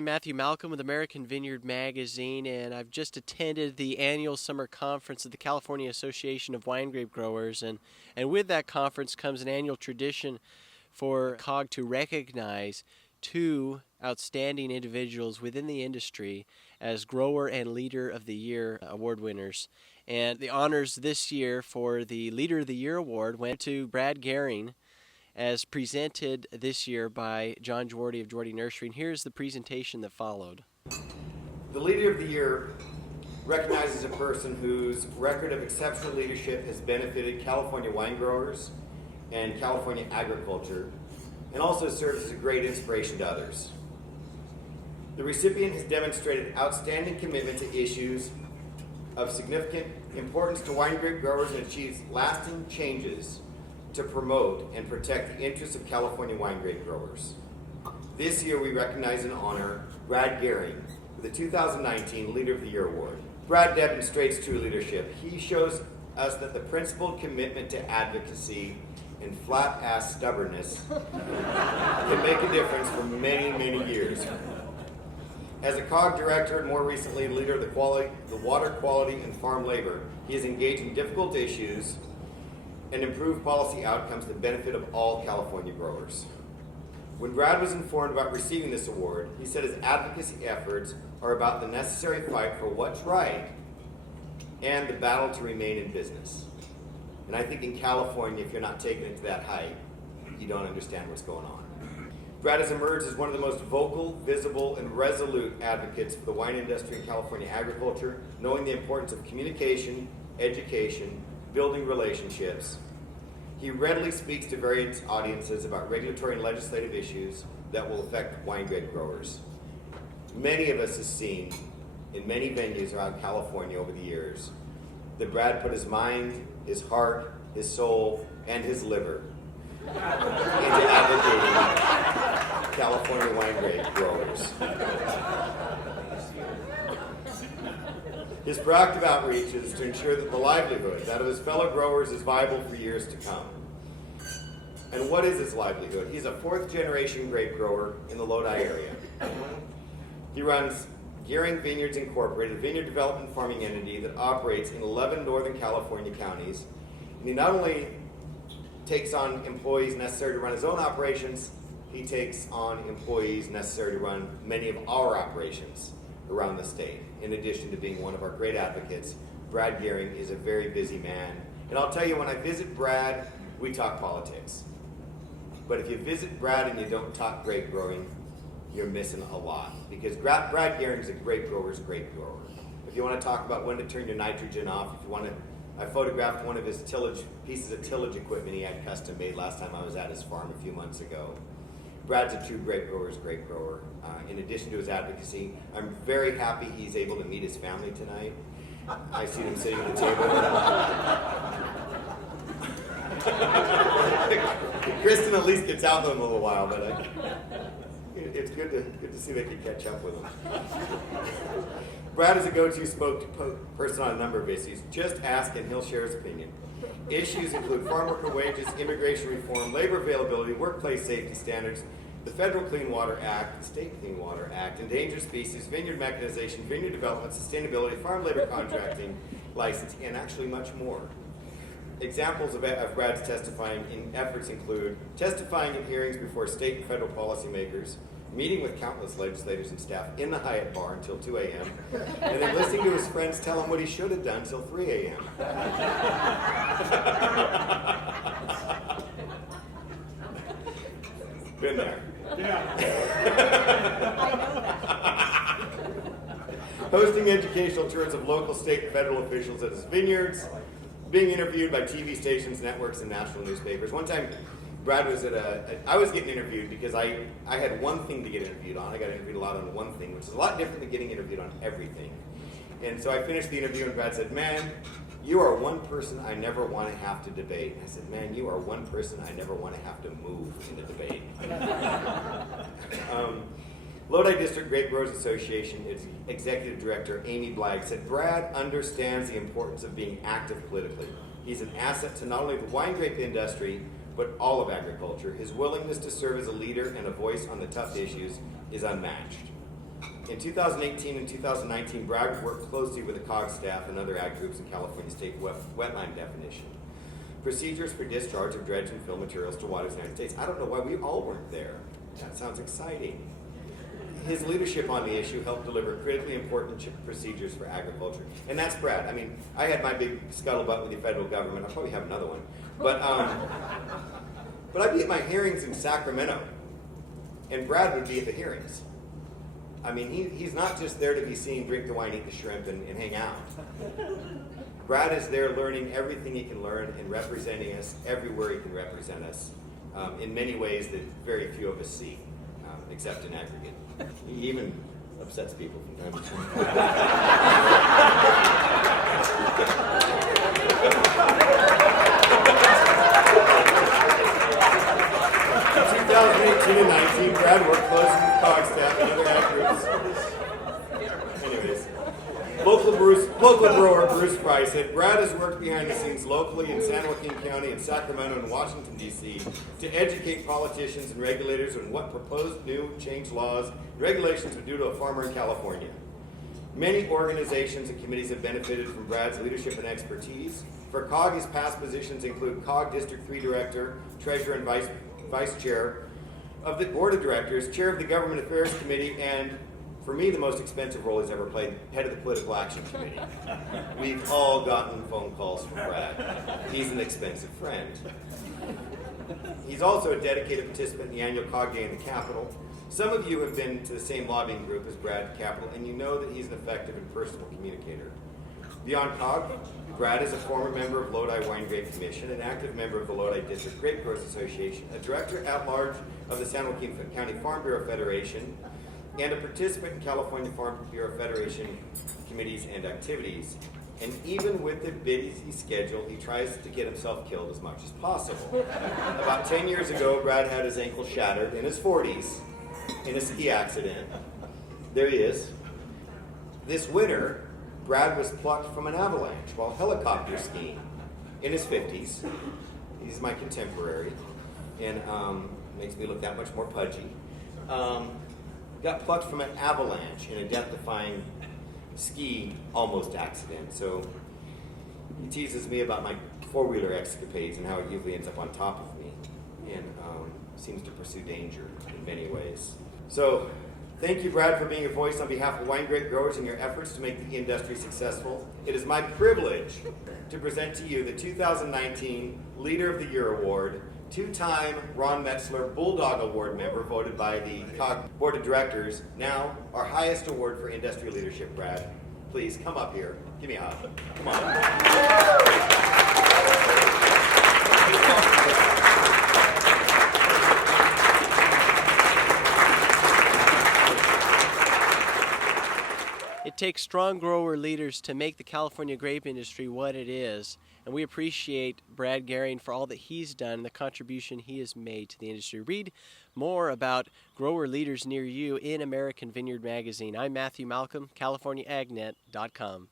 I'm Matthew Malcolm with American Vineyard Magazine, and I've just attended the annual summer conference of the California Association of Winegrape Growers, and with that conference comes an annual tradition for CAWG to recognize two outstanding individuals within the industry as Grower and Leader of the Year award winners. And the honors this year for the Leader of the Year award went to Brad Goehring, as presented this year by John Duarte of Duarte Nursery. And here's the presentation that followed. The Leader of the Year recognizes a person whose record of exceptional leadership has benefited California wine growers and California agriculture, and also serves as a great inspiration to others. The recipient has demonstrated outstanding commitment to issues of significant importance to wine grape growers and achieves lasting changes to promote and protect the interests of California wine grape growers. This year we recognize and honor Brad Goehring with the 2019 Leader of the Year Award. Brad demonstrates true leadership. He shows us that the principled commitment to advocacy and flat-ass stubbornness can make a difference for many, many years. As a CAWG director and more recently leader of the water quality and farm labor, he is engaged in difficult issues and improve policy outcomes that benefit of all California growers. When Brad was informed about receiving this award, he said his advocacy efforts are about the necessary fight for what's right and the battle to remain in business. And I think in California, if you're not taking it to that height, you don't understand what's going on. Brad has emerged as one of the most vocal, visible, and resolute advocates for the wine industry and California agriculture, knowing the importance of communication, education, building relationships. He readily speaks to various audiences about regulatory and legislative issues that will affect wine grape growers. Many of us have seen in many venues around California over the years that Brad put his mind, his heart, his soul, and his liver into advocating California wine grape growers. His proactive outreach is to ensure that the livelihood, that of his fellow growers, is viable for years to come. And what is his livelihood? He's a fourth-generation grape grower in the Lodi area. He runs Goehring Vineyards Incorporated, a vineyard development farming entity that operates in 11 Northern California counties. And he not only takes on employees necessary to run his own operations, he takes on employees necessary to run many of our operations around the state. In addition to being one of our great advocates, Brad Goehring is a very busy man. And I'll tell you, when I visit Brad, we talk politics. But if you visit Brad and you don't talk grape growing, you're missing a lot. Because Brad Goehring is a grape grower's grape grower. If you want to talk about when to turn your nitrogen off, if you want to, I photographed one of his pieces of tillage equipment he had custom made last time I was at his farm a few months ago. Brad's a true grape grower's grape grower. In addition to his advocacy, I'm very happy he's able to meet his family tonight. I see them sitting at the table. Kristen at least gets out with him a little while, but it's good to see they can catch up with him. Brad is a go-to spokesperson on a number of issues. Just ask and he'll share his opinion. Issues include farm worker wages, immigration reform, labor availability, workplace safety standards, the Federal Clean Water Act, the State Clean Water Act, endangered species, vineyard mechanization, vineyard development, sustainability, farm labor contracting, licensing, and actually much more. Examples of Brad's testifying in efforts include testifying in hearings before state and federal policymakers, meeting with countless legislators and staff in the Hyatt bar until 2 a.m., and then listening to his friends tell him what he should have done until 3 a.m. Been there. Yeah. I know that. Hosting educational tours of local, state, and federal officials at his vineyards, being interviewed by TV stations, networks, and national newspapers. One time, Brad was I was getting interviewed because I had one thing to get interviewed on. I got interviewed a lot on one thing, which is a lot different than getting interviewed on everything. And so I finished the interview, and Brad said, "Man, you are one person I never want to have to debate." And I said, "Man, you are one person I never want to have to move in a debate." Lodi District Grape Growers Association, its executive director, Amy Blag, said, "Brad understands the importance of being active politically. He's an asset to not only the wine grape industry, but all of agriculture. His willingness to serve as a leader and a voice on the tough issues is unmatched." In 2018 and 2019, Brad worked closely with the CAWG staff and other ag groups in California state wetland definition. Procedures for discharge of dredge and fill materials to waters in the United States. I don't know why we all weren't there. That sounds exciting. His leadership on the issue helped deliver critically important procedures for agriculture. And that's Brad. I mean, I had my big scuttlebutt with the federal government. I'll probably have another one. But I'd be at my hearings in Sacramento, and Brad would be at the hearings. I mean, he's not just there to be seen, drink the wine, eat the shrimp, and hang out. Brad is there learning everything he can learn and representing us everywhere he can represent us in many ways that very few of us see, except in aggregate. He even upsets people from time to time. 2018 and 19, Brad worked closely with CAWG staff and other ag groups. Anyways, local grower Bruce Price said Brad has worked behind the scenes locally in San Joaquin County and Sacramento and Washington, D.C. to educate politicians and regulators on what proposed new changed laws and regulations would do to a farmer in California. Many organizations and committees have benefited from Brad's leadership and expertise. For CAWG, his past positions include CAWG District 3 Director, Treasurer and Vice Chair of the Board of Directors, Chair of the Government Affairs Committee, and for me, the most expensive role he's ever played, Head of the Political Action Committee. We've all gotten phone calls from Brad. He's an expensive friend. He's also a dedicated participant in the annual CAWG Day in the Capitol. Some of you have been to the same lobbying group as Brad at the Capitol, and you know that he's an effective and personal communicator. Beyond CAWG, Brad is a former member of Lodi Winegrape Commission, an active member of the Lodi District Grape Growers Association, a director at large of the San Joaquin County Farm Bureau Federation, and a participant in California Farm Bureau Federation committees and activities. And even with the busy schedule, he tries to get himself killed as much as possible. About 10 years ago, Brad had his ankle shattered in his 40s in a ski accident. There he is. This winter, Brad was plucked from an avalanche while helicopter skiing in his 50s. He's my contemporary and makes me look that much more pudgy. Got plucked from an avalanche in a death-defying ski almost accident. So he teases me about my four-wheeler escapades and how it usually ends up on top of me, and seems to pursue danger in many ways. So thank you, Brad, for being a voice on behalf of wine grape growers in your efforts to make the industry successful. It is my privilege to present to you the 2019 Leader of the Year Award, two-time Ron Metzler Bulldog Award member voted by the CAWG Board of Directors, now our highest award for industry leadership. Brad, please come up here. Give me a hug. Come on. It takes strong grower leaders to make the California grape industry what it is, and we appreciate Brad Goehring for all that he's done and the contribution he has made to the industry. Read more about grower leaders near you in American Vineyard Magazine. I'm Matthew Malcolm, CaliforniaAgNet.com.